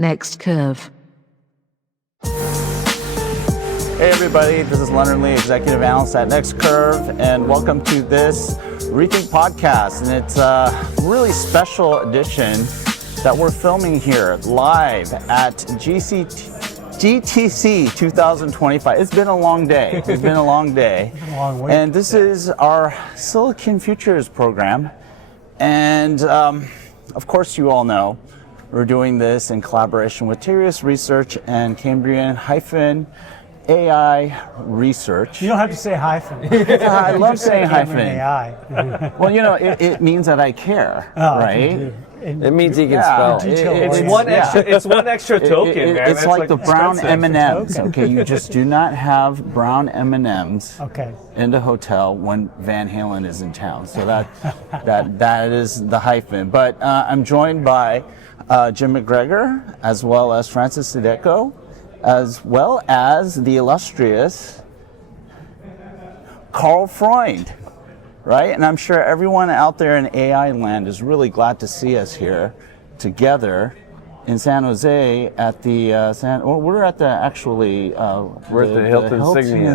Next curve. Hey everybody, this is Leonard Lee, Executive Analyst at Next Curve, and welcome to this Rethink podcast. And it's a really special edition that we're filming here live at GTC 2025. It's been a long day. It's been a long day. It's been a long week. And this is our Silicon Futures program. And of course, you all know we're doing this in collaboration with Tirias Research and Cambrian-AI Research. You don't have to say hyphen. I love saying hyphen. Cambrian-AI. Well, you know, it means that I care, right? It means he can spell. It's one extra token, man. It's like the brown expensive. M&Ms. Okay, you just do not have brown M&Ms in the hotel when Van Halen is in town. So that is the hyphen. But I'm joined by Jim McGregor, as well as Francis Sideco, as well as the illustrious Karl Freund. Right? And I'm sure everyone out there in AI land is really glad to see us here together in San Jose at the we're at the Hilton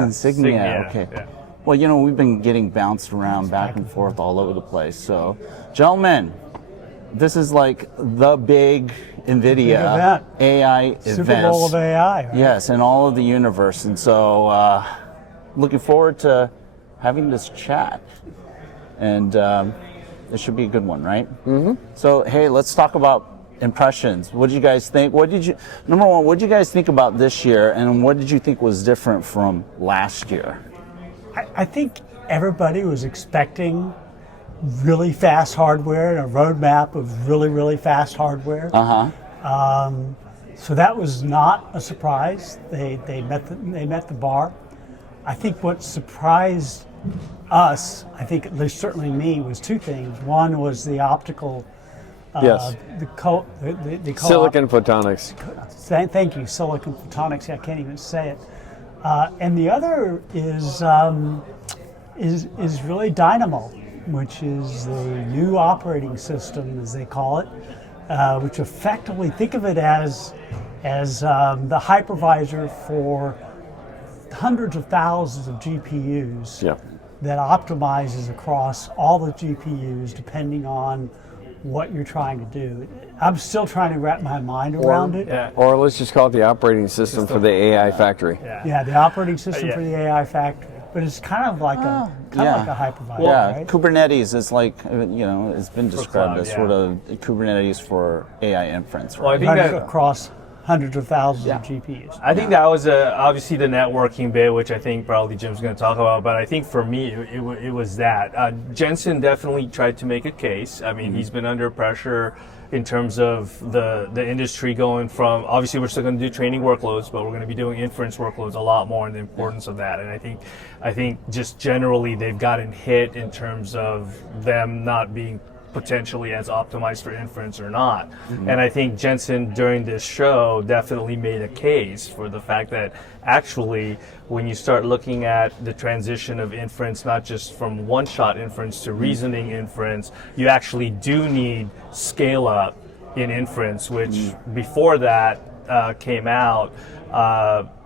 Signia. Okay. Yeah. Well, you know, we've been getting bounced around back and forth all over the place. So, gentlemen, this is like the big NVIDIA AI event. Super Bowl of AI. Right? Yes, in all of the universe. And so, looking forward to having this chat. And it should be a good one, right? Mm-hmm. So, hey, let's talk about impressions. What did you guys think? Number one, what did you guys think about this year, and what did you think was different from last year? I think everybody was expecting really fast hardware and a roadmap of really, really fast hardware. So that was not a surprise. They met the bar. I think what surprised us, I think at least certainly me, was two things. One was the optical, yes, the silicon photonics. Thank you, silicon photonics. I can't even say it. And the other is really Dynamo, which is the new operating system, as they call it, which effectively, think of it as the hypervisor for hundreds of thousands of GPUs. Yeah. That optimizes across all the GPUs depending on what you're trying to do. I'm still trying to wrap my mind around it. Yeah. Or let's just call it the operating system for the AI factory. Yeah, the operating system for the AI factory. But it's kind of like a hypervisor, right? Kubernetes is like, it's been described as sort of Kubernetes for AI inference. Right? Well, I think that across hundreds of thousands of GPUs. I think that was obviously the networking bit, which I think probably Jim's going to talk about. But I think for me, it was that. Jensen definitely tried to make a case. I mean, he's been under pressure in terms of the industry going from, obviously we're still going to do training workloads, but we're going to be doing inference workloads a lot more, and the importance of that. And I think just generally they've gotten hit in terms of them not being potentially as optimized for inference or not. Mm-hmm. And I think Jensen during this show definitely made a case for the fact that actually when you start looking at the transition of inference, not just from one-shot inference to reasoning inference, you actually do need scale up in inference, which before that came out,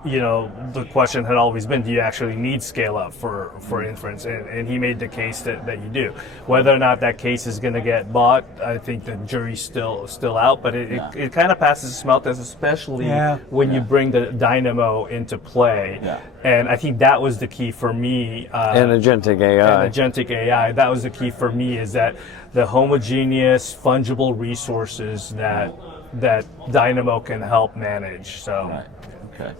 the question had always been, do you actually need scale up for inference? And he made the case that you do. Whether or not that case is going to get bought, I think the jury's still out, but it kind of passes the smell test, especially when you bring the Dynamo into play. Yeah. And I think that was the key for me. And agentic AI. And agentic AI. That was the key for me, is that the homogeneous, fungible resources that Dynamo can help manage. So. Right. Okay.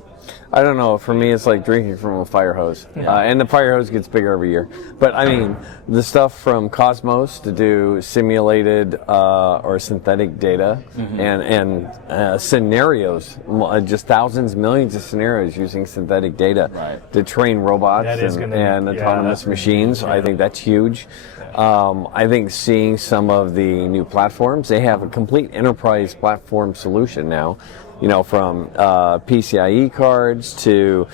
I don't know. For me, it's like drinking from a fire hose. And the fire hose gets bigger every year. But I mean, the stuff from Cosmos to do simulated or synthetic data and scenarios, just thousands, millions of scenarios using synthetic data to train robots and autonomous machines. I think that's huge. I think seeing some of the new platforms, they have a complete enterprise platform solution now. From PCIe cards to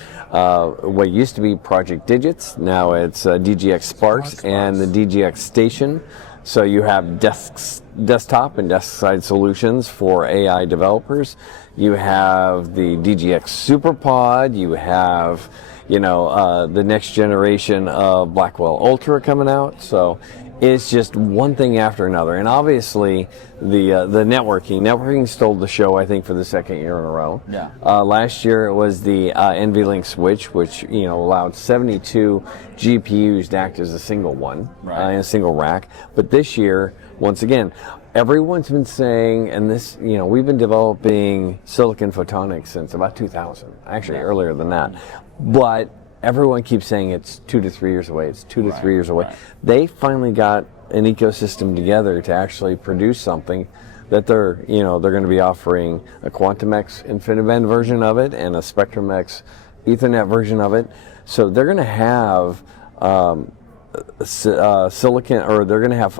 what used to be Project Digits. Now it's DGX Sparks and the DGX Station. So you have desktop and desk-side solutions for AI developers. You have the DGX SuperPod. You have, the next generation of Blackwell Ultra coming out. So it's just one thing after another. And obviously, the networking stole the show, I think, for the second year in a row. Yeah. Last year it was the NVLink switch, which allowed 72 GPUs to act as a single one, Right. in a single rack. But this year, once again, everyone's been saying, and this, we've been developing silicon photonics since about 2000, actually earlier than that. But everyone keeps saying it's 2 to 3 years away. It's 2 to 3 years away. Right. They finally got an ecosystem together to actually produce something that they're going to be offering a Quantum-X InfiniBand version of it and a Spectrum-X Ethernet version of it. So they're going to have silicon, or they're going to have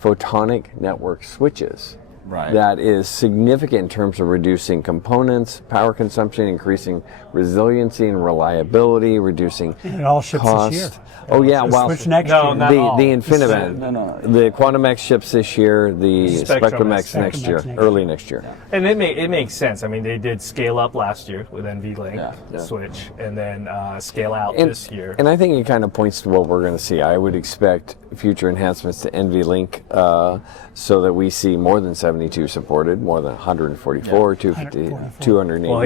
photonic network switches. Right. That is significant in terms of reducing components, power consumption, increasing resiliency and reliability, reducing And it all ships cost. this year. Oh yeah, The well, Switch next No, year. not all. the InfiniBand, No. the Quantum X ships this year, the Spectrum Spectrum X X next year, next early next year. And it makes sense. I mean, they did scale up last year with NVLink Yeah. switch, and then scale out And, this year. and I think it kind of points to what we're going to see. I would expect future enhancements to NVLink so that we see more than 72 supported, more than 144, 250, 288. Well,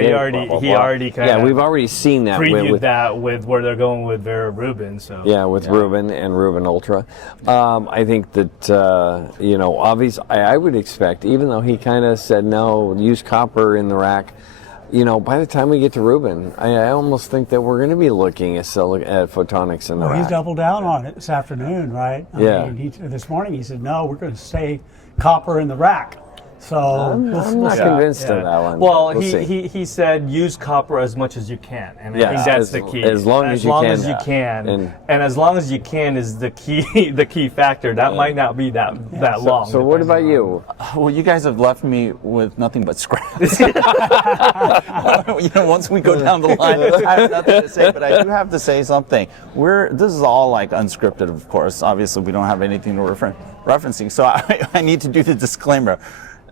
he already kind of we've already seen that previewed that with where they're going with their Rubin. So with Rubin and Rubin Ultra. I think that, obviously, I would expect, even though he kind of said no, use copper in the rack, by the time we get to Rubin, I almost think that we're going to be looking at photonics in the Well, rack. he's doubled down on it this afternoon, right? Yeah. I mean, this morning he said, no, we're going to stay copper in the rack. So I'm not convinced of that one. Well, We'll see. he said use copper as much as you can, and I Yes, think that's as- the key. as long as you can. can, And- and as long as you can is the key the key factor. That might not be that long. So what about depending you? Well, you guys have left me with nothing but scraps. Once we go down the line, I have nothing to say, but I do have to say something. This is all like unscripted, of course. Obviously, we don't have anything to referencing, so I need to do the disclaimer.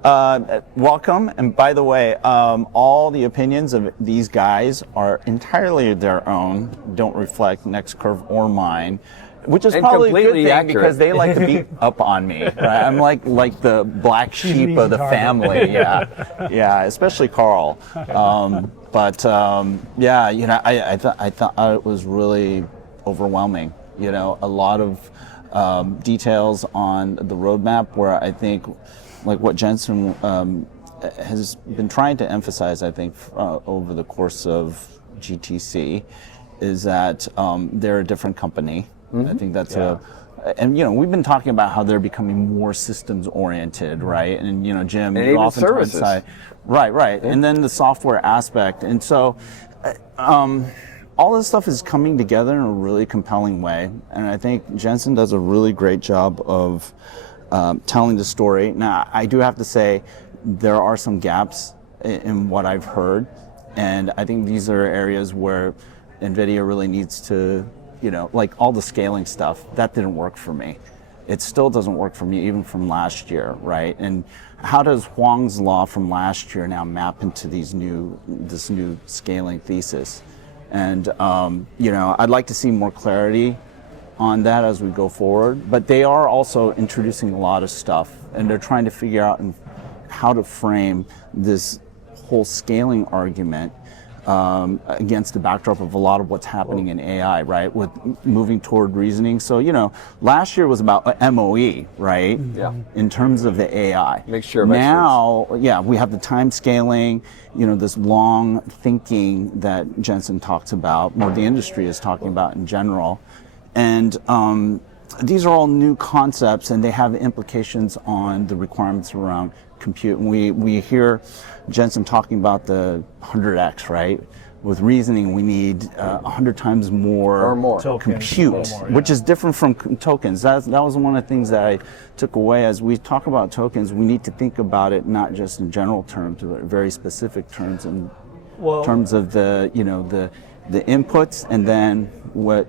Welcome, and by the way, all the opinions of these guys are entirely their own, don't reflect Next Curve or mine, which is And probably a good completely thing accurate. because they like to beat up on me. Right? I'm like the black She's an sheep easy of the target. family. Yeah, especially Karl. I thought it was really overwhelming. A lot of details on the roadmap where I think, like what Jensen has been trying to emphasize, I think, over the course of GTC, is that they're a different company. I think that's and we've been talking about how they're becoming more systems oriented, right? And Jim, And you even often services. say, right, yeah. And then the software aspect, and so all this stuff is coming together in a really compelling way, and I think Jensen does a really great job of telling the story. Now, I do have to say there are some gaps in what I've heard, and I think these are areas where NVIDIA really needs to, like all the scaling stuff, that didn't work for me. It still doesn't work for me, even from last year, right? And how does Huang's law from last year now map into this new scaling thesis? And, I'd like to see more clarity on that as we go forward, but they are also introducing a lot of stuff, and they're trying to figure out how to frame this whole scaling argument against the backdrop of a lot of what's happening in AI, right? With moving toward reasoning. So, last year was about MOE, right? Yeah. In terms of the AI. Mixture of now, we have the time scaling, this long thinking that Jensen talks about, or the industry is talking about in general. And these are all new concepts, and they have implications on the requirements around compute. And we hear Jensen talking about the 100x, right? With reasoning, we need 100 times more, Or more. compute, Tokens. More, yeah. which is different from tokens. That was one of the things that I took away. As we talk about tokens, we need to think about it not just in general terms, but very specific terms, in terms of the inputs, and then what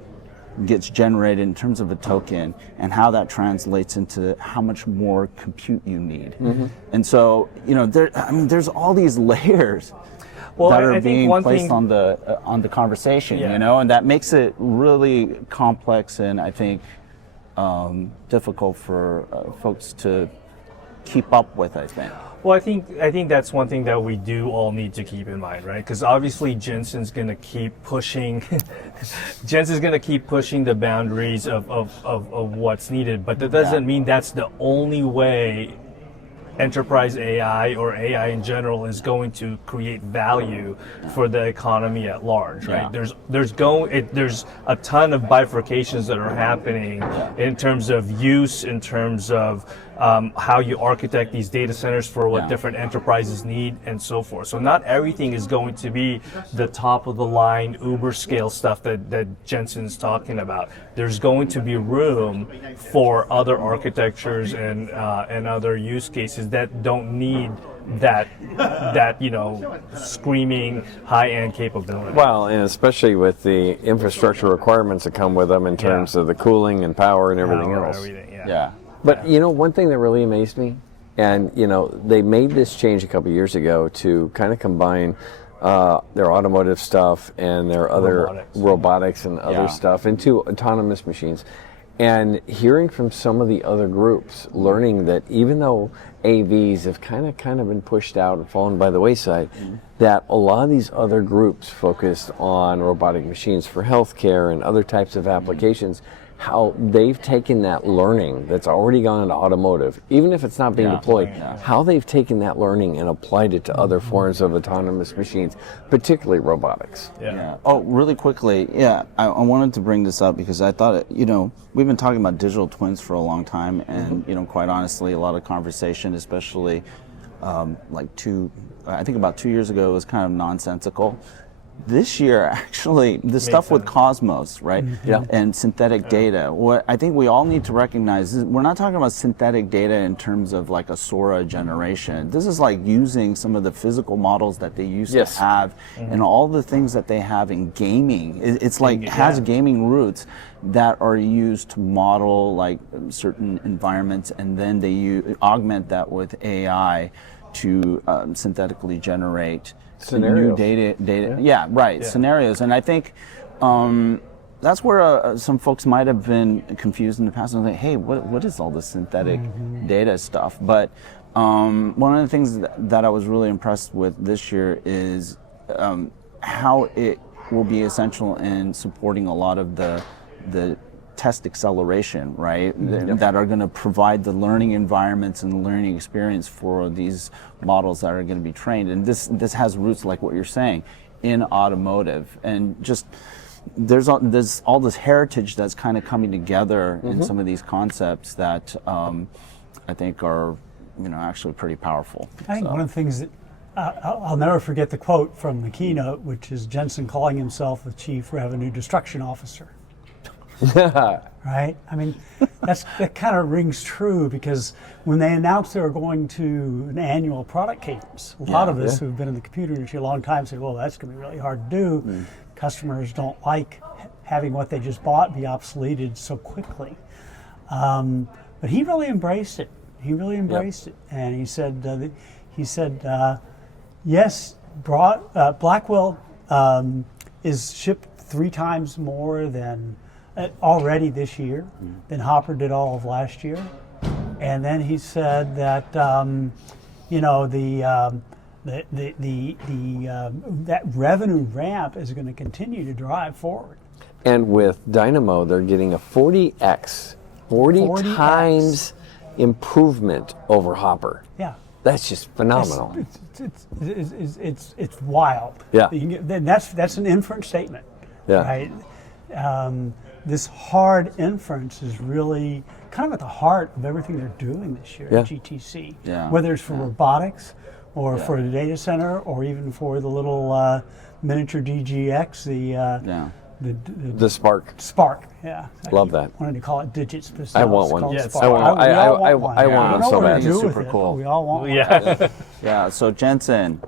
gets generated in terms of a token, and how that translates into how much more compute you need. And so, there's all these layers that are being placed on the conversation, and that makes it really complex, and I think difficult for folks to keep up with, I think. Well, I think that's one thing that we do all need to keep in mind, right? Because obviously Jensen's going to keep pushing. Jensen's going to keep pushing the boundaries of what's needed, but that doesn't mean that's the only way enterprise AI or AI in general is going to create value for the economy at large, right? There's a ton of bifurcations that are happening in terms of use, in terms of how you architect these data centers for what different enterprises need, and so forth. So not everything is going to be the top of the line Uber scale stuff that Jensen's talking about. There's going to be room for other architectures and other use cases that don't need that screaming high-end capability. Well, and especially with the infrastructure requirements that come with them in terms of the cooling and power and everything else. But one thing that really amazed me, and they made this change a couple of years ago to kind of combine their automotive stuff and their other robotics and other stuff into autonomous machines. And hearing from some of the other groups, learning that even though AVs have kind of been pushed out and fallen by the wayside, that a lot of these other groups focused on robotic machines for healthcare and other types of applications, how they've taken that learning that's already gone into automotive, even if it's not being deployed, how they've taken that learning and applied it to other forms of autonomous machines, particularly robotics. Oh, really quickly, I wanted to bring this up because I thought, we've been talking about digital twins for a long time, and, quite honestly, a lot of conversation, especially I think about 2 years ago, was kind of nonsensical. This year, actually, the stuff with Cosmos, right, and synthetic data, what I think we all need to recognize is we're not talking about synthetic data in terms of like a Sora generation. This is like using some of the physical models that they used to have and all the things that they have in gaming. It's like has gaming roots that are used to model like certain environments, and then they augment that with AI to synthetically generate scenarios. New data, scenarios. And I think that's where some folks might have been confused in the past and like, hey, what is all this synthetic data stuff? But one of the things that I was really impressed with this year is how it will be essential in supporting a lot of the test acceleration, right? That are going to provide the learning environments and the learning experience for these models that are going to be trained. And this has roots, like what you're saying, in automotive. And just there's all this heritage that's kind of coming together in some of these concepts that I think are actually pretty powerful. I think one of the things that I'll never forget the quote from the keynote, which is Jensen calling himself the Chief Revenue Destruction Officer. Right? I mean, that kind of rings true, because when they announced they were going to an annual product cadence, a lot of us who've been in the computer industry a long time said, well, that's going to be really hard to do. Customers don't like having what they just bought be obsoleted so quickly. But he really embraced it. He really embraced it. And he said, yes, Blackwell is shipped 3 times more than already this year than Hopper did all of last year. And then he said that that revenue ramp is going to continue to drive forward. And with Dynamo, they're getting a 40x, 40 times improvement over Hopper. Yeah. That's just phenomenal. It's wild. Yeah. That's an inference statement. Yeah. Right? This hard inference is really kind of at the heart of everything they're doing this year at GTC. Yeah. Whether it's for robotics or for the data center or even for the little miniature DGX, the Spark. Spark, yeah. Love that. I wanted to call it digits, but I want one. Yes. I want one so bad. Super cool. We all want one. Yeah. So Jensen,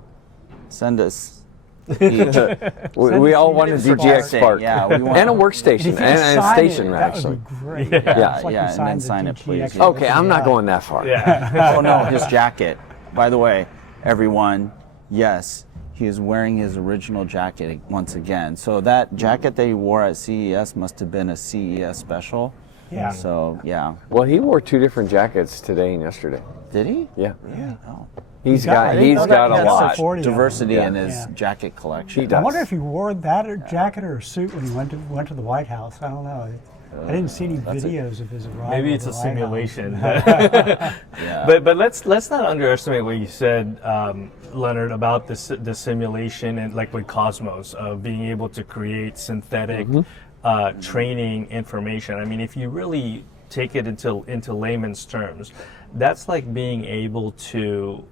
send us We all wanted DGX Spark. Yeah, we want and a workstation and a station that actually. would be great. Yeah, It's like yeah, you and signed then the sign it, please. DGX. Okay, I'm not going that far. Yeah. Oh no, his jacket. By the way, everyone, yes, he is wearing his original jacket once again. So that jacket that he wore at CES must have been a CES special. Yeah. So yeah, Well, he wore 2 different jackets today and yesterday. did he? Yeah. Yeah. Oh. He's got- I got didn't he's know that got he a had lot. such 40 of them. Diversity in his Yeah. jacket collection. He does. I wonder if he wore that jacket or a suit when he went to the White House. I don't know. I didn't see any videos of his arrival. Maybe at it's the a White House. simulation. Yeah. But let's not underestimate what you said, Leonard, about the simulation and like with Cosmos of being able to create synthetic training information. I mean, if you really take it into layman's terms, that's like being able to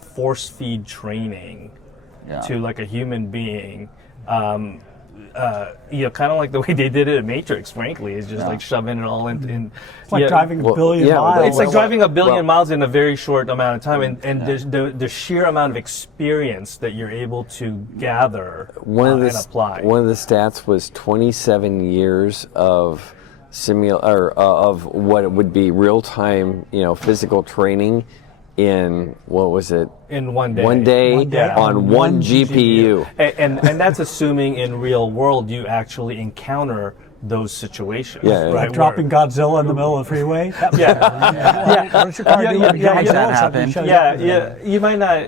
force feed training Yeah. to like a human being. Kind of like the way they did it at Matrix, frankly, is just like shoving it all in. It's like driving a billion yeah, miles. It's like driving a billion well- miles in a very short amount of time, and the sheer amount of experience that you're able to gather and apply. One of the stats was 27 years of of what it would be real time, physical training in what was it? in one day. One day day on one GPU. And that's assuming in real world you actually encounter those situations. Yeah, Like right? dropping Godzilla in the middle of the freeway. Yeah. What does your car do? Yeah, When yeah, Godzilla that suddenly happen. shows Yeah, up? yeah.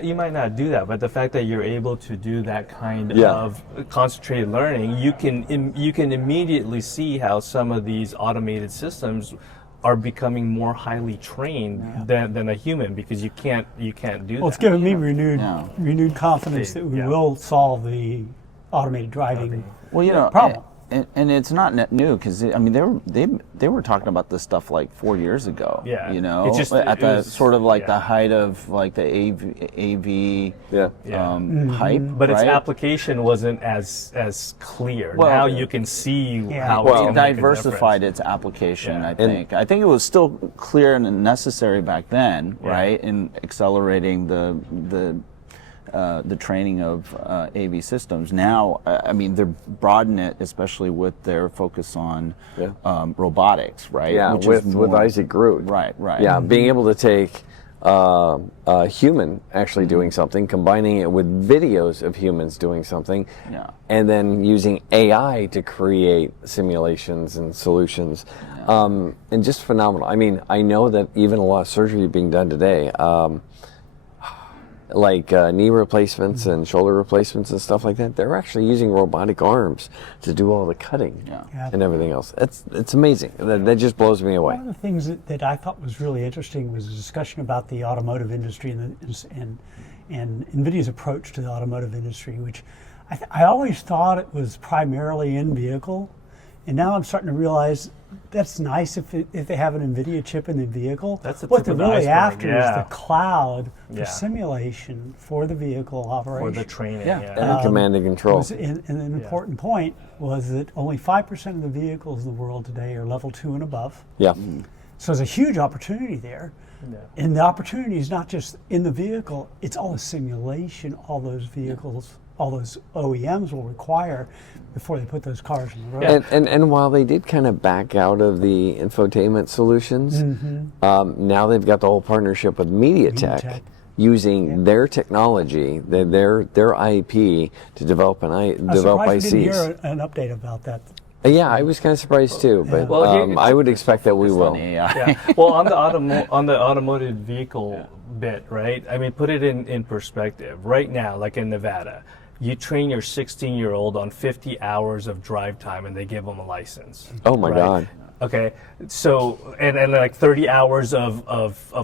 You might not do that, but the fact that you're able to do that kind Yeah. of concentrated learning, you can immediately see how some of these automated systems are becoming more highly trained than a human, because you can't do Well, it's that. given me renewed confidence that we Yeah. will solve the automated driving Well, problem. And it's not net new, because I mean they were talking about this stuff like 4 years ago. Yeah. It just- at it the was- sort of like yeah. the height of like the AV Yeah. hype. But its right? application wasn't as clear. Well, now you can see Yeah. how Well, it's It gonna make a diversified difference. its application. Yeah. I think. I think it was still clear and necessary back then, Yeah. right? In accelerating the training of AV systems. Now, I mean, they're broadening it, especially with their focus on robotics, right? Yeah, Which with is more- Isaac Groot. Right. Yeah, being able to take a human actually doing something, combining it with videos of humans doing something, Yeah. and then using AI to create simulations and solutions, and just phenomenal. I mean, I know that even a lot of surgery being done today, like knee replacements and shoulder replacements and stuff like that, they're actually using robotic arms to do all the cutting Yeah. and everything else. It's amazing. That just blows me away. One of the things that I thought was really interesting was a discussion about the automotive industry and NVIDIA's approach to the automotive industry, which I always thought it was primarily in vehicle, and now I'm starting to realize that's nice if they have an NVIDIA chip in the vehicle. That's the what tip they're of the really iceberg, after is yeah. the cloud for Yeah. simulation for the vehicle operation. For the training. Yeah. And command and control. And an important point was that only 5% of the vehicles in the world today are level 2 and above. Yeah. So there's a huge opportunity there. Yeah. And the opportunity is not just in the vehicle, it's all the simulation all those vehicles, all those OEMs will require before they put those cars on the road. And while they did kind of back out of the infotainment solutions, now they've got the whole partnership with MediaTek, MediaTek. using their technology, their IP to develop I'm develop surprised we didn't ICs. hear an update about that. Yeah, I was kind of surprised too, but Well, here- I would expect that we Focused will. on AI. Yeah. Well, on the automotive vehicle bit, right? I mean, put it in perspective. Right now, like in Nevada, you train your 16-year-old on 50 hours of drive time, and they give them a license. Oh my right? God. Okay, so and like 30 hours of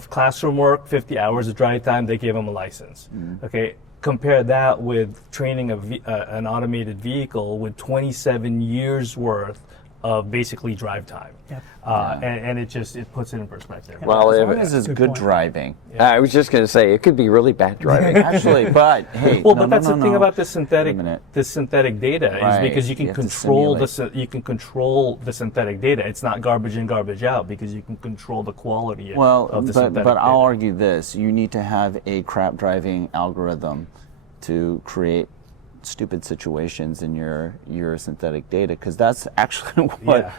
classroom work, 50 hours of drive time, they give them a license. Okay, compare that with training an automated vehicle with 27 years worth of basically drive time. Yep. And it puts it in perspective. Well, As if- long as it's Good good point. driving. I was just going to say it could be really bad driving. Actually, but hey, Well, no, but that's no, the thing no. about the Wait a synthetic data is Right, because you can you have to control simulate. control the synthetic data. It's not garbage in, garbage out, because you can control the quality Well, of the but synthetic I'll data. argue this: you need to have a crap driving algorithm to create stupid situations in your synthetic data, because that's actually what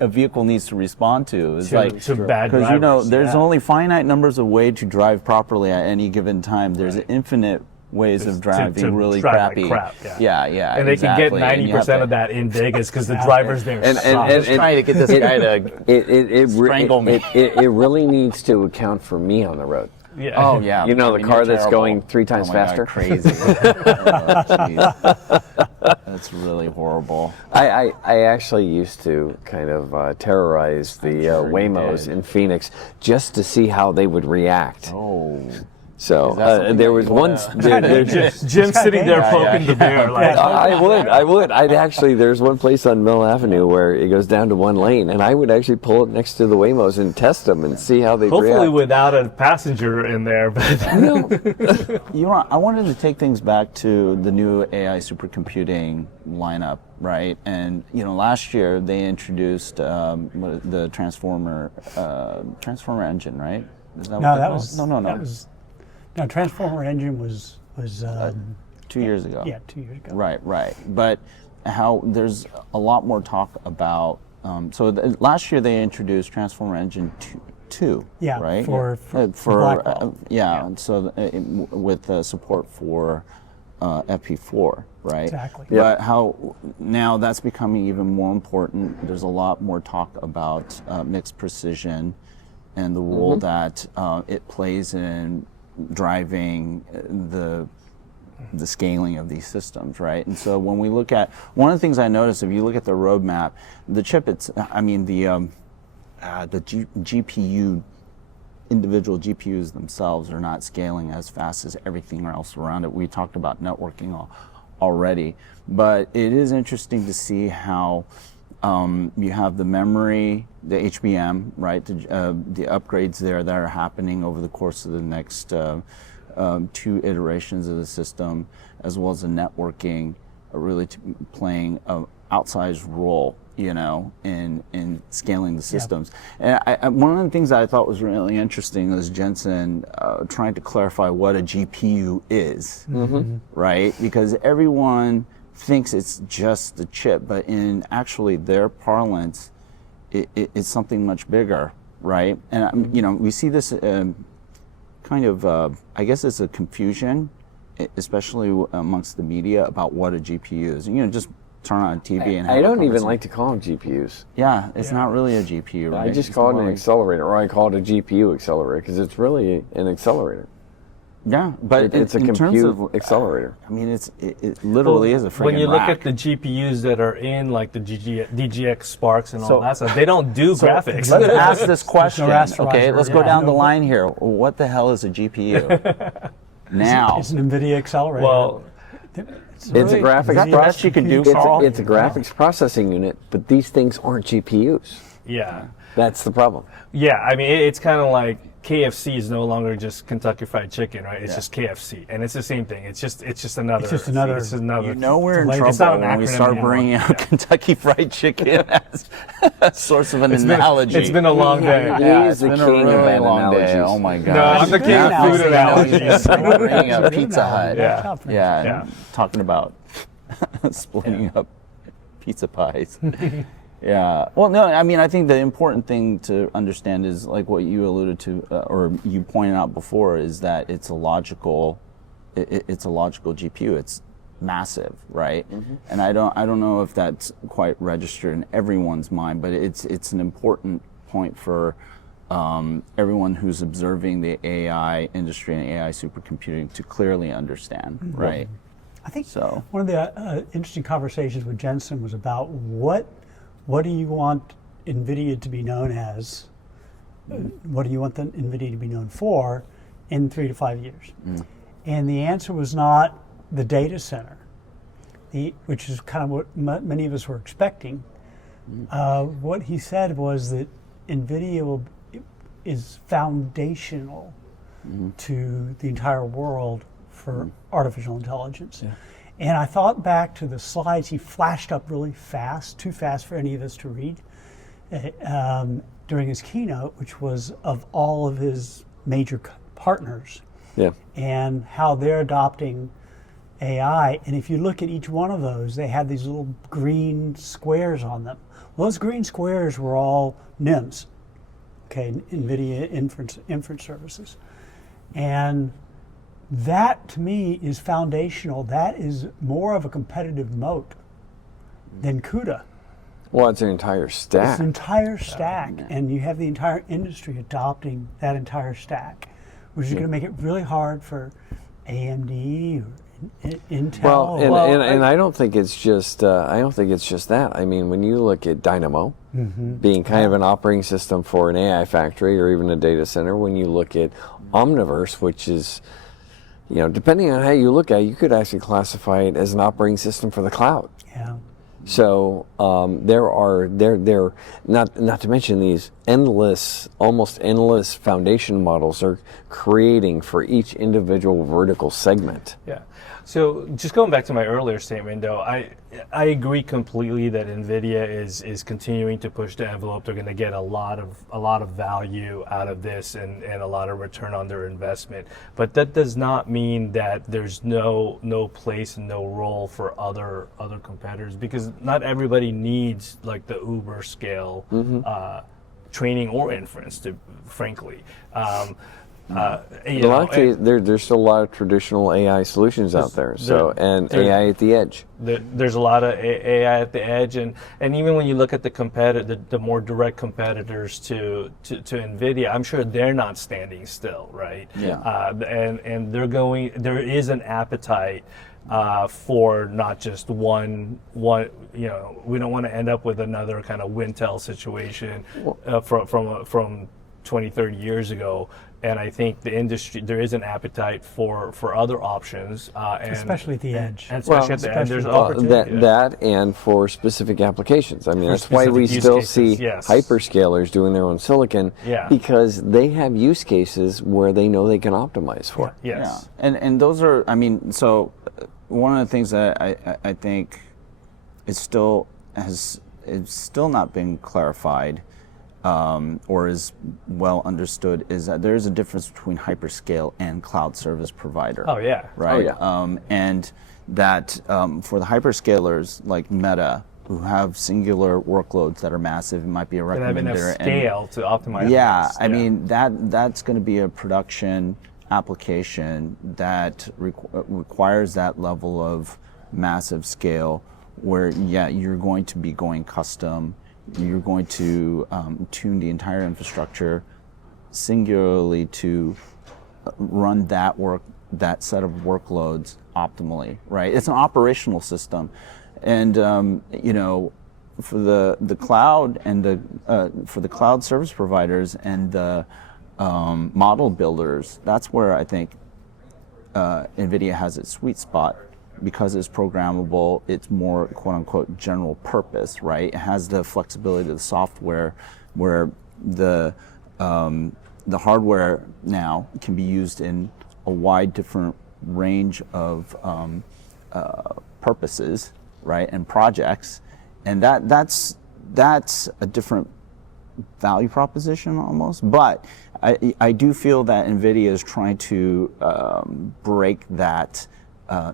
a vehicle needs to respond to. Is to bad drivers. Because there's only finite numbers of ways to drive properly at any given time. There's infinite ways of driving really drive crappy. like crap, yeah. And they can get 90% of that in Vegas because the drivers there and trying to get this guy to strangle me. It really needs to account for me on the road. Yeah. Oh yeah. You know, the car that's going 3 times faster. God, crazy. That's really horrible. I actually used to kind of terrorize the Waymos in Phoenix just to see how they would react. Oh. So there was once Jim sitting there poking the bear. Like, I would. There's one place on Mill Avenue where it goes down to 1 lane, and I would actually pull it next to the Waymos and test them and see how they react. hopefully without a passenger in there. But I wanted to take things back to the new AI supercomputing lineup, right? And last year they introduced the Transformer engine, right? Is that No, what that was no. That was, no, Transformer engine was 2 years ago. Yeah, 2 years ago. Right. But how there's a lot more talk about. Last year they introduced Transformer Engine 2. Yeah, right. for Blackwell. So with support for FP4, right? Exactly. But how now that's becoming even more important. There's a lot more talk about mixed precision and the role that it plays in driving the scaling of these systems, right? And so when we look at, one of the things I noticed, if you look at the roadmap, the chip, the GPU, individual GPUs themselves are not scaling as fast as everything else around it. We talked about networking already, but it is interesting to see how you have the memory, the HBM, right? The upgrades there that are happening over the course of the next 2 iterations of the system, as well as the networking, are really playing an outsized role, in scaling the systems. And one of the things that I thought was really interesting was Jensen trying to clarify what a GPU is, right? Because everyone thinks it's just the chip, but in actually their parlance, it's something much bigger, right? And we see this kind of, I guess it's a confusion, especially amongst the media, about what a GPU is. Just turn on TV and have I a don't even conversation. like to call them GPUs. Yeah, it's not really a GPU, right? I just It's call it more an like- accelerator, or I call it a GPU accelerator, because it's really an accelerator. Yeah, but It's a in terms compute of accelerator. It literally is a freaking when you look rack. at the GPUs that are in like the DGX Sparks and all that stuff, they don't do graphics. Let's ask this question. rasterizer. Okay, let's go Yeah. down the line here. What the hell is a GPU? Now, It's an NVIDIA accelerator. Well, It's a graphics is that the best you can do, Karl? It's a graphics processing unit, but these things aren't GPUs. yeah. That's the problem. Yeah, I mean, it's kind of like KFC is no longer just Kentucky Fried Chicken, right? It's just KFC, and it's the same thing. It's just another. It's just another- we're in It's not trouble an when we acronym start anymore. bringing out Kentucky Fried Chicken as a source of an analogy. It's been a long day. Yeah, He it's is the been a king of really bad long day. analogies. Oh my god! No, I'm the king of food analogies. We're bringing up Pizza Hut. Yeah. Yeah, and talking about splitting up pizza pies. Yeah. Well, no, I think the important thing to understand is, like what you alluded to, or you pointed out before, is that it's a logical GPU. It's massive, right? And I don't know if that's quite registered in everyone's mind, but it's an important point for everyone who's observing the AI industry and AI supercomputing to clearly understand, right? I think So one of the interesting conversations with Jensen was about what do you want NVIDIA to be known as? What do you want the NVIDIA to be known for in 3 to 5 years? And the answer was not the data center, which is kind of what many of us were expecting. What he said was that NVIDIA is foundational to the entire world for artificial intelligence. Yeah. And I thought back to the slides he flashed up really fast, too fast for any of us to read, during his keynote, which was of all of his major partners, Yeah. and how they're adopting AI. And if you look at each one of those, they had these little green squares on them. Well, those green squares were all NIMs, okay, NVIDIA inference services. And that, to me, is foundational. That is more of a competitive moat than CUDA. Well, it's an entire stack. It's an entire stack, and you have the entire industry adopting that entire stack, which is going to make it really hard for AMD or Intel. Well, and I don't think it's just that. I mean, when you look at Dynamo being kind of an operating system for an AI factory or even a data center, when you look at Omniverse, which is, depending on how you look at it, you could actually classify it as an operating system for the cloud. Yeah. So there not to mention these almost endless foundation models are creating for each individual vertical segment. Yeah. So just going back to my earlier statement, though, I agree completely that NVIDIA is continuing to push the envelope. They're going to get a lot of value out of this and a lot of return on their investment. But that does not mean that there's no place and no role for other competitors, because not everybody needs like the Uber scale training or inference, frankly. In a lot of cases, there's still a lot of traditional AI solutions out there. And AI at the edge. There's a lot of AI at the edge, and even when you look at the more direct competitors to NVIDIA, I'm sure they're not standing still, right? Yeah. And they're going. There is an appetite for not just one. We don't want to end up with another kind of Wintel situation from 20, 30 years ago. And I think the industry, there is an appetite for other options, and especially at the edge. And especially at the edge, there's opportunity. That and for specific applications. I mean, that's why we still see hyperscalers doing their own silicon, because they have use cases where they know they can optimize for. Yes. Yeah. And those are, so one of the things that I think it's still not been clarified, or is well understood, is that there is a difference between hyperscale and cloud service provider. Oh yeah. Right. Oh, yeah. And that for the hyperscalers like Meta, who have singular workloads that are massive, it might be a recommender. And have enough scale to optimize. Yeah, I mean that's going to be a production application that requires that level of massive scale, where you're going to be going custom. You're going to tune the entire infrastructure singularly to run that set of workloads optimally, right? It's an operational system, and for the cloud and for the cloud service providers and the model builders, that's where I think NVIDIA has its sweet spot. Because it's programmable, it's more quote unquote general purpose, right? It has the flexibility of the software, where the hardware now can be used in a wide different range of purposes, right, and projects, and that's a different value proposition almost. But I do feel that NVIDIA is trying to break that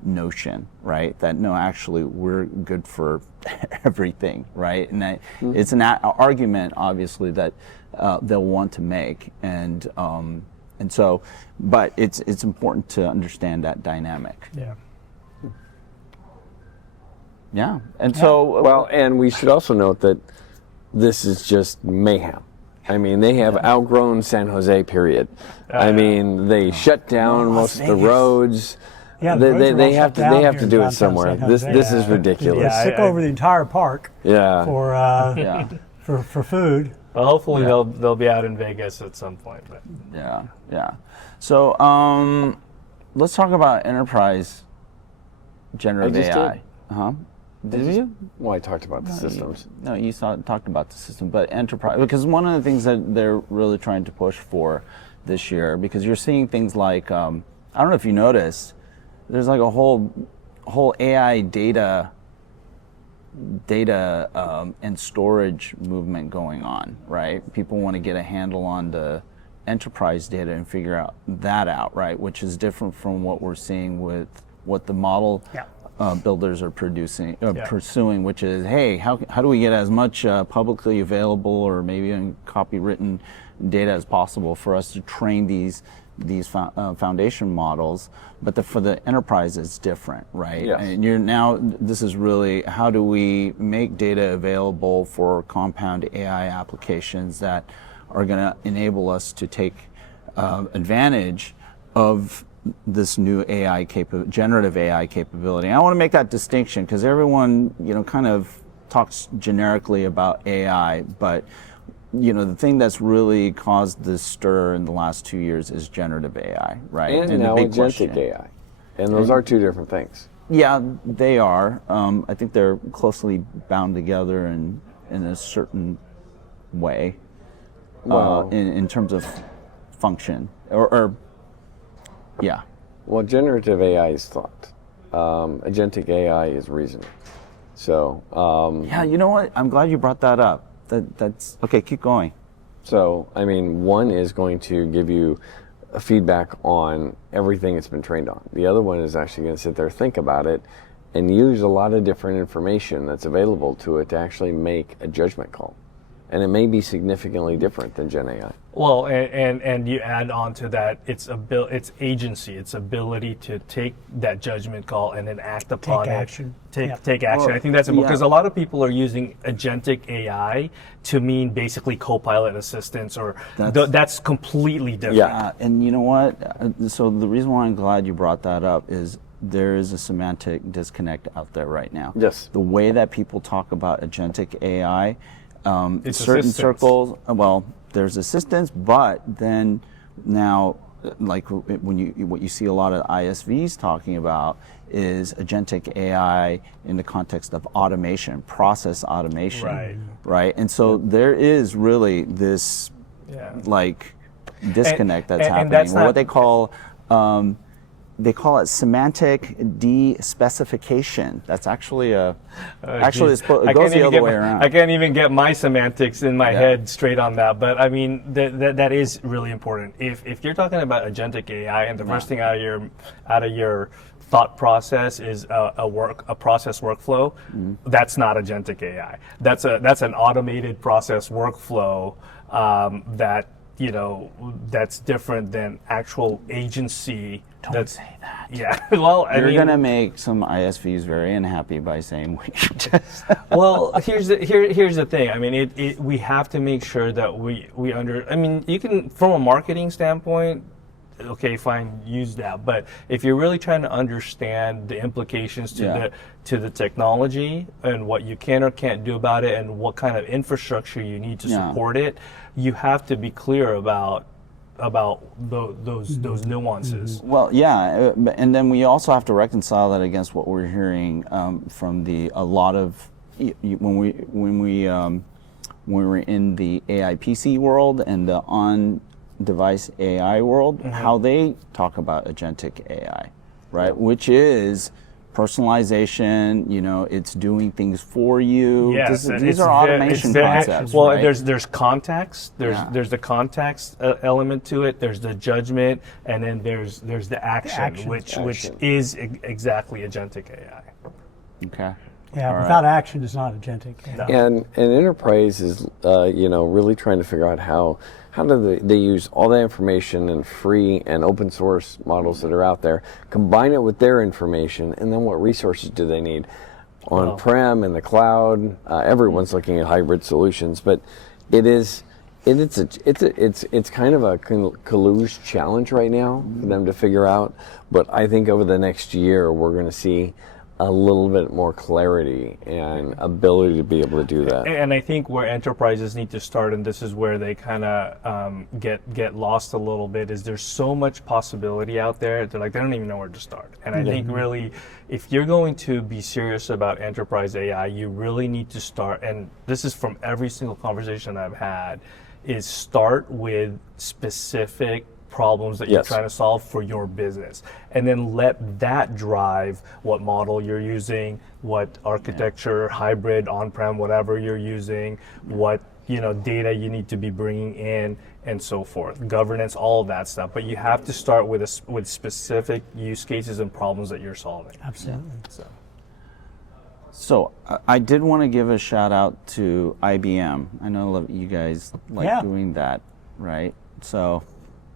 notion, right? That no, actually, we're good for everything, right? And it's an argument, obviously, that they'll want to make, and so, but it's important to understand that dynamic. Yeah. Yeah, and so well, and we should also note that this is just mayhem. I mean, they have outgrown San Jose. Period. I mean, they shut down most of the roads. Yeah, they have to do it somewhere. This is ridiculous. They took over the entire park. Yeah. For food. Well, hopefully they'll be out in Vegas at some point. But. Yeah. So let's talk about enterprise generative AI. Did you? Well, I talked about the systems. You talked about the system, but enterprise, because one of the things that they're really trying to push for this year, because you're seeing things like I don't know if you noticed. There's like a whole AI data and storage movement going on, right? People want to get a handle on the enterprise data and figure that out, right? Which is different from what we're seeing with what the model builders are pursuing, which is, hey, how do we get as much publicly available or maybe in copywritten data as possible for us to train these foundation models, but for the enterprise it's different, right? Yes. And this is really, how do we make data available for compound AI applications that are going to enable us to take advantage of this new generative AI capability. And I want to make that distinction because everyone, kind of talks generically about AI, but the thing that's really caused this stir in the last 2 years is generative AI, right? And now agentic AI. And those are two different things. Yeah, they are. I think they're closely bound together in a certain way, in terms of function. Yeah. Well, generative AI is thought. Agentic AI is reasoning. So. Yeah, you know what? I'm glad you brought that up. That's okay. Keep going. So, one is going to give you a feedback on everything it's been trained on. The other one is actually going to sit there, think about it, and use a lot of different information that's available to it to actually make a judgment call. And it may be significantly different than Gen AI. Well, and you add on to that, it's agency, its ability to take that judgment call and then act upon action. Take action. I think that's important because a lot of people are using agentic AI to mean basically co-pilot assistance, or that's completely different. Yeah, and you know what? So the reason why I'm glad you brought that up is there is a semantic disconnect out there right now. Yes. The way that people talk about agentic AI, it's certain assistance. circles, there's assistance, but then now, like what you see a lot of ISVs talking about is agentic AI in the context of automation, process automation, right? And so there is really this disconnect that's happening. That's what they call it semantic de-specification. That's actually it goes the other way around. I can't even get my semantics in my head straight on that, but that is really important. If you're talking about agentic AI and the first thing out of your thought process is a process workflow, that's not agentic AI. That's an automated process workflow that's different than actual agency. Don't say that. Yeah, well, You're going to make some ISVs very unhappy by saying we just. Well, here's the thing. We have to make sure that we you can, from a marketing standpoint, okay, fine, use that. But if you're really trying to understand the implications to the technology and what you can or can't do about it and what kind of infrastructure you need to support it, you have to be clear about those nuances. Well, yeah, and then we also have to reconcile that against what we're hearing from a lot of when we're in the AI PC world and the on-device AI world, how they talk about agentic AI, right? Which is personalization, it's doing things for you. Yes, these are automation concepts. Well, right? there's context. There's the context element to it. There's the judgment, and then there's the action, which is exactly agentic AI. Okay. Yeah, without action, it's not agentic. No. And enterprise is, really trying to figure out how do they use all that information and free and open source models that are out there, combine it with their information, and then what resources do they need? On-prem, in the cloud, everyone's looking at hybrid solutions, but it's kind of a Kalu's challenge right now for them to figure out. But I think over the next year, we're going to see a little bit more clarity and ability to be able to do that. And I think where enterprises need to start, and this is where they kind of get lost a little bit, is there's so much possibility out there. They don't even know where to start. And I think really, if you're going to be serious about enterprise AI, you really need to start, and this is from every single conversation I've had, is start with specific problems that you're trying to solve for your business, and then let that drive what model you're using, what architecture, hybrid, on-prem, whatever you're using, what data you need to be bringing in and so forth, governance, all of that stuff. But you have to start with specific use cases and problems that you're solving. Absolutely. So I did want to give a shout out to IBM. I know you guys like doing that, right? So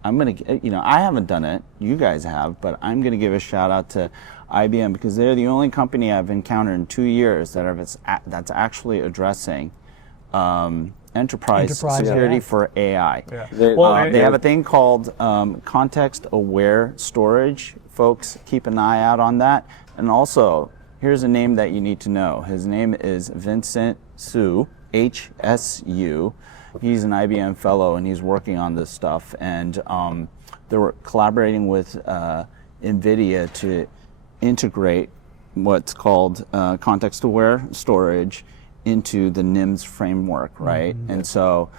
I'm going to, I haven't done it. You guys have, but I'm going to give a shout out to IBM because they're the only company I've encountered in 2 years that's actually addressing enterprise security for AI. Yeah. They have a thing called context-aware storage. Folks, keep an eye out on that. And also, here's a name that you need to know. His name is Vincent Su, HSU. He's an IBM fellow, and he's working on this stuff. And they're collaborating with NVIDIA to integrate what's called context-aware storage into the NIMS framework, right? Mm-hmm. And so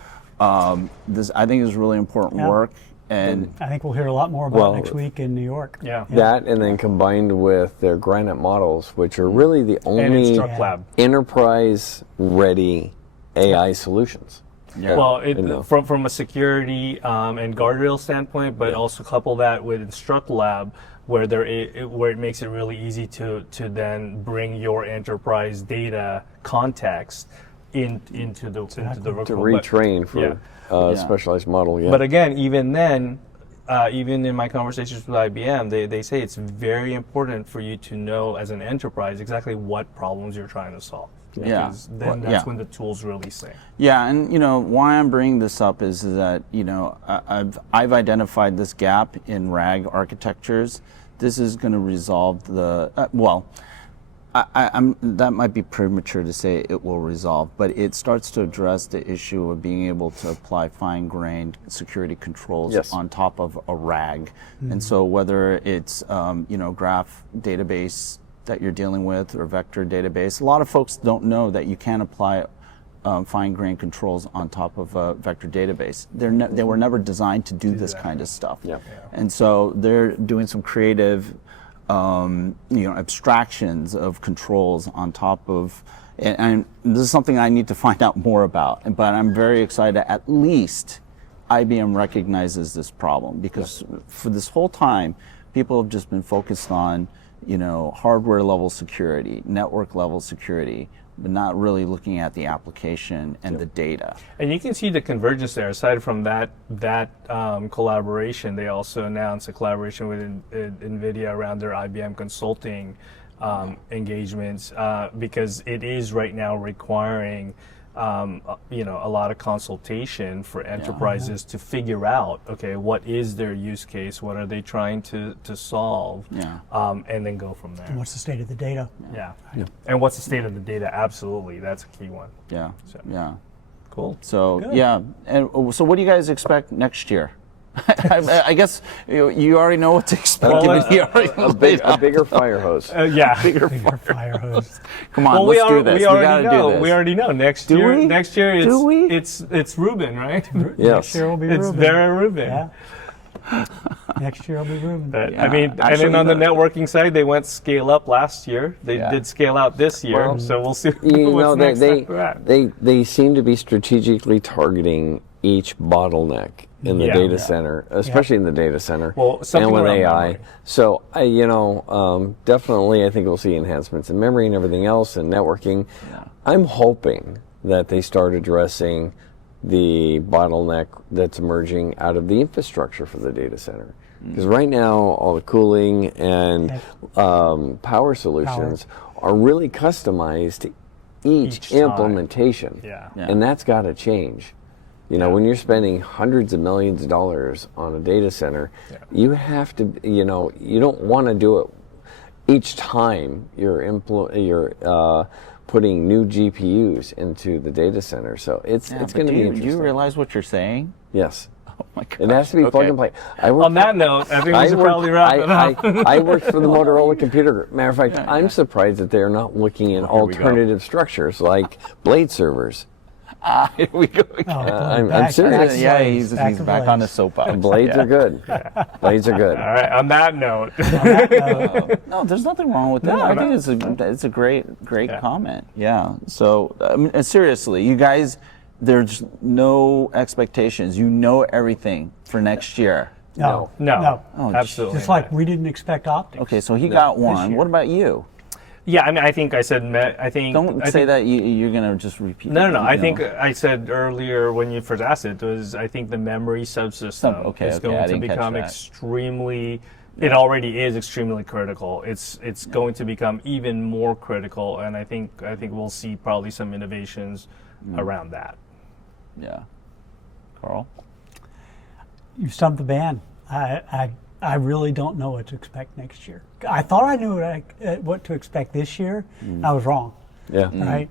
this, I think, is really important work. And I think we'll hear a lot more about next week in New York. Yeah. That, and then combined with their Granite models, which are really the only enterprise-ready AI solutions. Yeah. Well, from a security and guardrail standpoint, but also couple that with Instruct Lab, where it makes it really easy to then bring your enterprise data context into the workflow. To retrain for a specialized model. Yeah. But again, even then, even in my conversations with IBM, they say it's very important for you to know as an enterprise exactly what problems you're trying to solve. Because then that's when the tools really sing. Yeah, and why I'm bringing this up is that I've identified this gap in RAG architectures. This is going to resolve the that might be premature to say it will resolve, but it starts to address the issue of being able to apply fine-grained security controls on top of a RAG. Mm-hmm. And so whether it's graph database that you're dealing with or vector database, a lot of folks don't know that you can apply fine-grained controls on top of a vector database. They were never designed to do this kind of stuff. Yeah. And so they're doing some creative abstractions of controls on top of, and this is something I need to find out more about, but I'm very excited at least IBM recognizes this problem, because for this whole time, people have just been focused on, hardware level security, network level security, but not really looking at the application and the data. And you can see the convergence there. Aside from that collaboration, they also announced a collaboration with NVIDIA around their IBM consulting engagements, because it is right now requiring a lot of consultation for enterprises to figure out, okay, what is their use case, what are they trying to solve, and then go from there. And what's the state of the data? Yeah. And what's the state of the data? Absolutely, that's a key one. Yeah. Cool. So and so what do you guys expect next year? I guess you already know what to expect. A bigger fire hose. Bigger fire hose. Come on, let's do this. We already know. Next year it's Rubin, right? Yes. Next year will be Rubin. It's very Rubin. Yeah. Next year will be Rubin. And then on the networking side, they went scale up last year. They did scale out this year, so we'll see what's next after that. They seem to be strategically targeting each bottleneck in the data center, especially in the data center, and with AI. Memory. So, definitely, I think we'll see enhancements in memory and everything else, and networking. Yeah. I'm hoping that they start addressing the bottleneck that's emerging out of the infrastructure for the data center. Because right now, all the cooling and power solutions are really customized to each implementation. And that's got to change. When you're spending hundreds of millions of dollars on a data center, you have to, you don't want to do it each time you're putting new GPUs into the data center. So it's going to be interesting. Do you realize what you're saying? Yes. Oh my God. It has to be plug and play. On that note, I think we should probably wrap it up. I worked for the Motorola Computer Group. Matter of fact, I'm surprised that they're not looking at alternative structures like blade servers. Here we go. I'm serious. He's back on the soapbox. Blades are good. Blades are good. All right. On that note, no, there's nothing wrong with that. I think it's a great comment. Yeah. So seriously, you guys, there's no expectations. You know everything for next year. No. Oh, Absolutely. Just like we didn't expect optics. Okay, so he got one. year. What about you? Yeah, I mean, I think I said, Don't say that you're going to just repeat. No. you I know. think I said earlier when you first asked it was I think the memory subsystem is I going to didn't catch become that. extremely. It already is extremely critical. It's going to become even more critical, and I think we'll see probably some innovations around that. Yeah. Karl? You stumped the band. I really don't know what to expect next year. I thought I knew what to expect this year. I was wrong. Yeah. Right?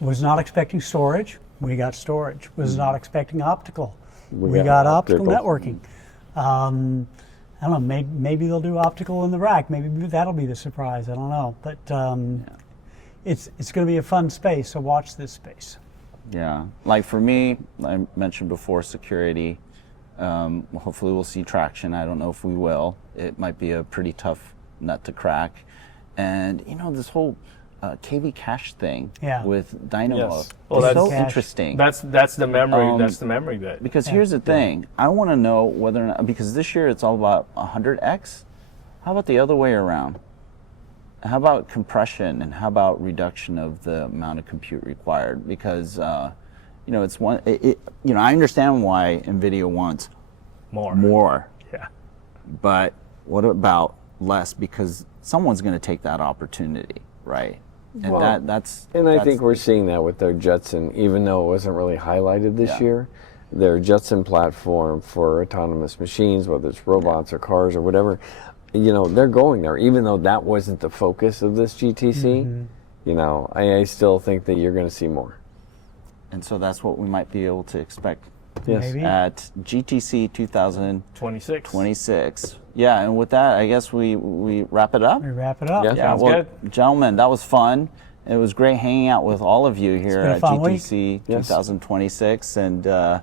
Was not expecting storage. We got storage. Was not expecting optical. We got optical networking. I don't know. Maybe they'll do optical in the rack. Maybe that'll be the surprise. I don't know. But it's going to be a fun space. So watch this space. Yeah. Like for me, I mentioned before security. Hopefully we'll see traction. I don't know if we will. It might be a pretty tough nut to crack. And this whole KV cache thing with Dynamo Yes. Well, is so that's- interesting. That's the memory. That's the memory bit. Because here's the thing. I want to know whether or not, because this year it's all about 100x. How about the other way around? How about compression and how about reduction of the amount of compute required? Because it's one. I understand why NVIDIA wants more. Yeah. But what about less? Because someone's going to take that opportunity, right? And I think we're seeing that with their Jetson, even though it wasn't really highlighted this year. Their Jetson platform for autonomous machines, whether it's robots or cars or whatever, they're going there. Even though that wasn't the focus of this GTC, I still think that you're going to see more. And so that's what we might be able to expect Maybe. at GTC 2026. 26. Yeah, and with that, I guess we wrap it up. We wrap it up. Yeah. Sounds well, good. gentlemen, that was fun. It was great hanging out with all of you here been a at fun GTC 2026. And, to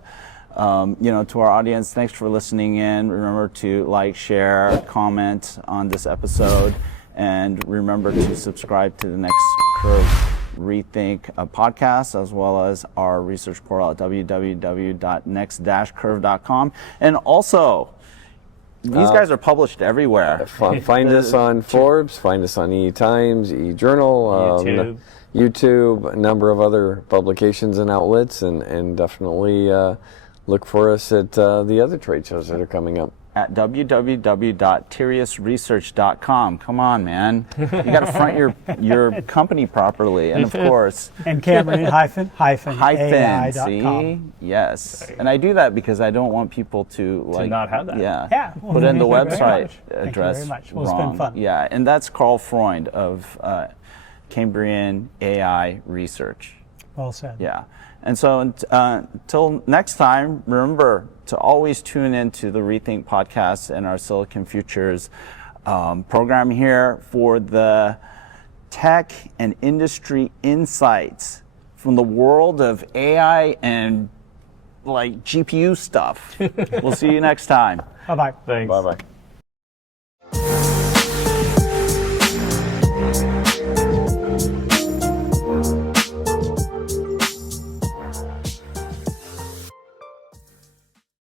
our audience, thanks for listening in. Remember to like, share, comment on this episode. And remember to subscribe to the Next Curve Rethink podcast, as well as our research portal at www.next-curve.com. And also, these guys are published everywhere. Find us on Forbes, find us on E-Times, E-Journal, YouTube, a number of other publications and outlets, and definitely look for us at the other trade shows that are coming up. At www.tiriasresearch.com. Come on, man. You got to front your company properly. And of course, And Cambrian-AI.com. see? Yes. And I do that because I don't want people to not have that. Yeah. Well, put in the thank you very website much. address Thank you very much. Well, wrong. it's been fun. Yeah, and that's Karl Freund of Cambrian-AI Research. Well said. Yeah. And so until next time, remember to always tune into the Rethink podcast and our Silicon Futures program here for the tech and industry insights from the world of AI and like GPU stuff. We'll see you next time. Bye-bye. Thanks. Bye-bye.